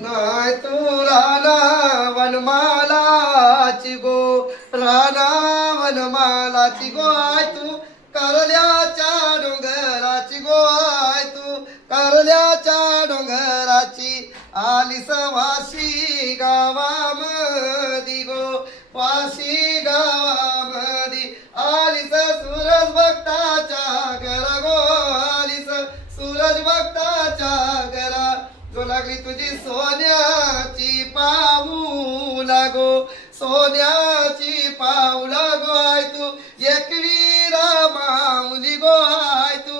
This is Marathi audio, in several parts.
नाही तू राणा वनमालाची गो, राणा वनमालाची गो आहे तू, कारल्याच्या डोंगराची गो आहे तू, कारल्याच्या डोंगराची आलीस वाशी गावामधी गो, वाशी गावामधी आलीस सूरज भक्ताच्या घरा गो, आलीस सूरज भक्ताच्या घरा गो, लागली तुझी सोन्याची पाऊल गो, सोन्याची पाऊल गो आहे तू, एकवीरा माऊली गो आहे तू,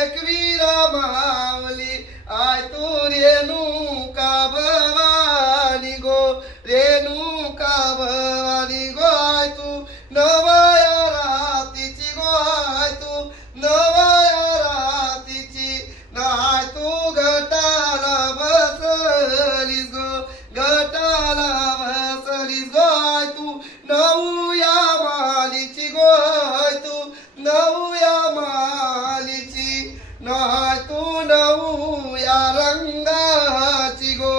एकवीरा माऊली आय तू, रेणुका भवानी गो, रेणुका भवानी गो आहे तू, नवया रातीची गो आहे तू, नवया रातीची नाय तू, गटाला बसलीस गो, गटाला बसलीस गो आहे तू, नवया मालीची गो आहे तू, नवया मालीची नाय तू, नवया रंगाची गो,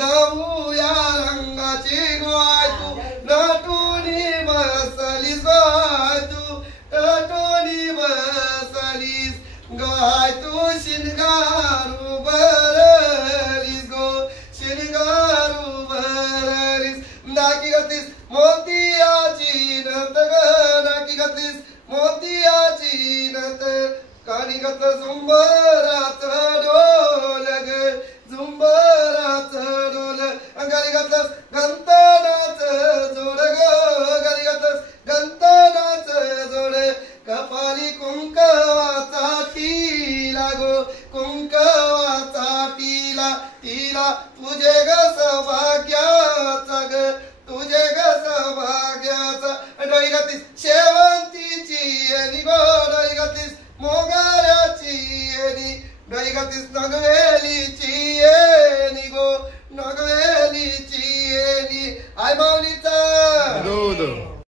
नवया रंगाची गो आहे तू, नटुनी बसलीस गो आहे तू, नटुनी बसलीस गो आहे तू, शिनगारू भरलीस गो, शिनगारू भरलीस, नाकी घातलीस मोतियाची नथ ग, नाकी घातलीस मोतियाची नथ, कानी घातलं झुंबराचं डोल ग, झुंबराचं डोल, अंगाली घातलं गंतनाचं जोड ग, अंगाली घातलं गंतनाचं जोड, कपाली कुंकवाचा टिला गो, कुंकवाचा टिला, टिला तुझे ग सौभाग्याचा ग, तुझे ग सौभाग्याचा, डोई घातलीस शेवंतीची आणि गो, डोई घातलीस मोगऱ्याची आणि डोई घातलीस नगवे